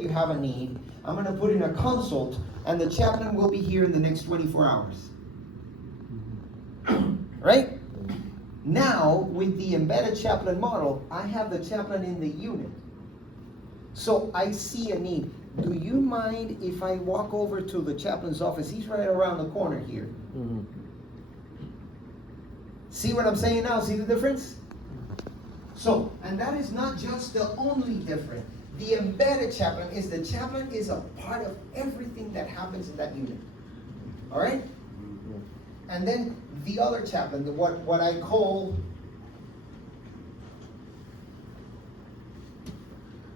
you have a need, I'm going to put in a consult, and the chaplain will be here in the next 24 hours. Right? Now, with the embedded chaplain model, I have the chaplain in the unit. So I see a need. Do you mind if I walk over to the chaplain's office? He's right around the corner here. Mm-hmm. See what I'm saying now? See the difference? So, and that is not just the only difference. The embedded chaplain is the chaplain is a part of everything that happens in that unit. All right? And then the other chaplain, what I call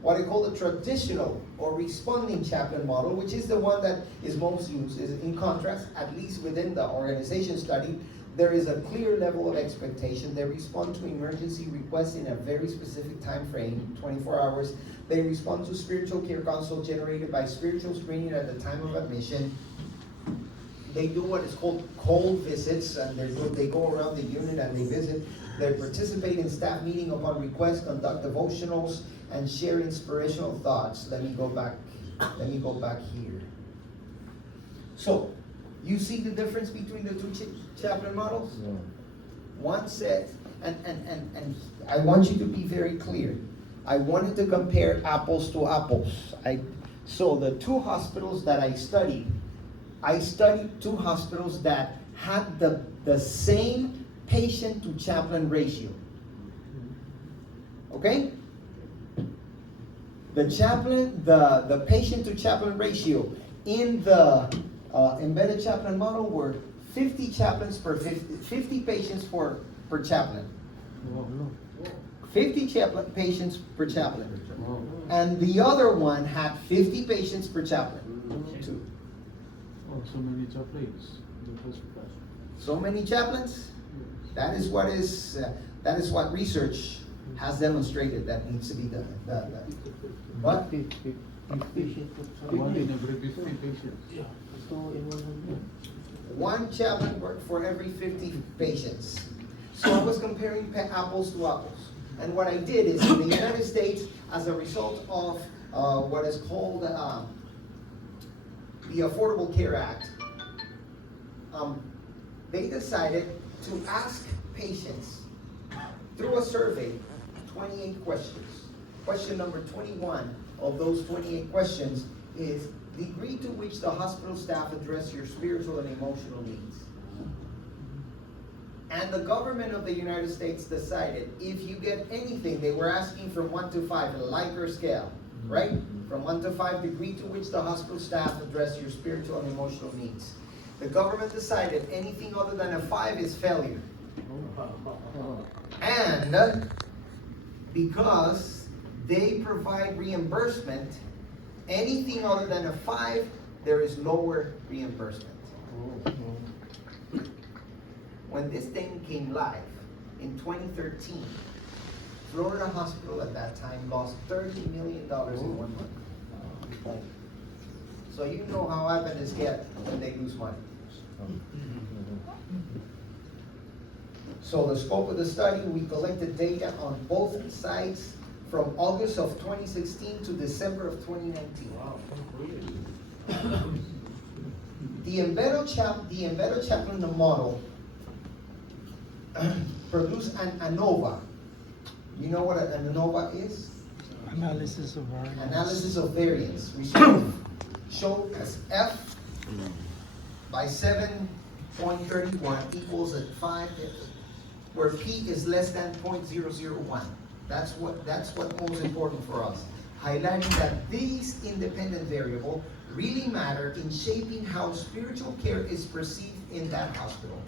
the traditional or responding chaplain model, which is the one that is most used. Is in contrast, at least within the organization study, there is a clear level of expectation. They respond to emergency requests in a very specific time frame, 24 hours. They respond to spiritual care consult generated by spiritual screening at the time of admission. They do what is called cold visits, and they go around the unit and they visit. They participate in staff meeting upon request, conduct devotionals, and share inspirational thoughts. Let me go back here. So, you see the difference between the two chaplain models? Yeah. One said, and I want you to be very clear. I wanted to compare apples to apples. So the two hospitals that I studied two hospitals that had the same patient to chaplain ratio. Okay? The patient to chaplain ratio in the embedded chaplain model were 50 chaplains per 50 patients per chaplain. 50 patients per chaplain. And the other one had 50 patients per chaplain. Oh, so many chaplains. So many chaplains? That is what research has demonstrated that needs to be done. What? One in every 50 patients. Yeah. So in 100. One chaplain worked for every 50 patients. So I was comparing apples to apples. And what I did is in the United States, as a result of what is called the Affordable Care Act, they decided to ask patients through a survey 28 questions. Question number 21 of those 28 questions is the degree to which the hospital staff address your spiritual and emotional needs. And the government of the United States decided if you get anything, they were asking from 1 to 5, a Likert scale, right? From 1 to 5, degree to which the hospital staff address your spiritual and emotional needs. The government decided anything other than a 5 is failure. And because they provide reimbursement, anything other than a 5, there is lower reimbursement. When this thing came live in 2013, Florida Hospital at that time lost $30 million in 1 month. So you know how Adventists get when they lose money. So the scope of the study, we collected data on both sides from August of 2016 to December of 2019. Wow. The embedded chaplain model produced an ANOVA. You know what an ANOVA is? Analysis of variance. Analysis of variance. We show as F by 7.31 equals at 5, where P is less than 0.001. That's what's most important for us. Highlighting that these independent variables really matter in shaping how spiritual care is perceived in that hospital.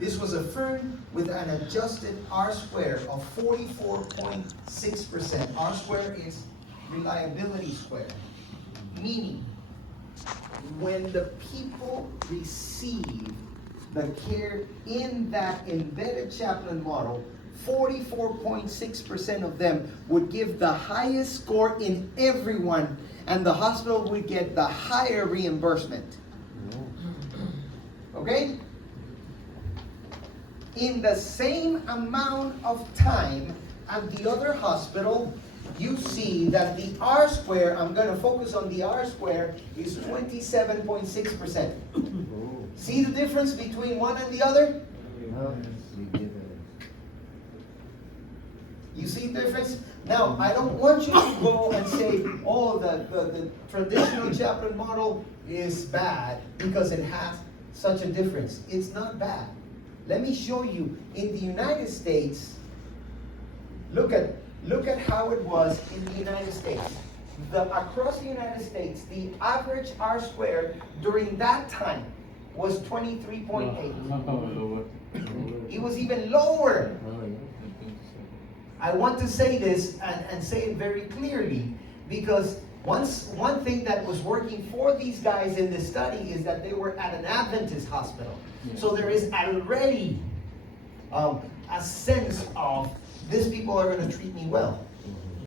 This was affirmed with an adjusted R-square of 44.6%. R-square is reliability square, meaning when the people receive the care in that embedded chaplain model, 44.6% of them would give the highest score in everyone, and the hospital would get the higher reimbursement. Okay? In the same amount of time at the other hospital, you see that the R square, I'm gonna focus on the R square, is 27.6%. See the difference between one and the other? You see the difference? Now, I don't want you to go and say, oh, the traditional chaplain model is bad because it has such a difference. It's not bad. Let me show you. In the United States, look at how it was in the United States. Across the United States, the average R squared during that time was 23.8. It was even lower. I want to say this and say it very clearly, because one thing that was working for these guys in this study is that they were at an Adventist hospital. So there is already a sense of, these people are going to treat me well.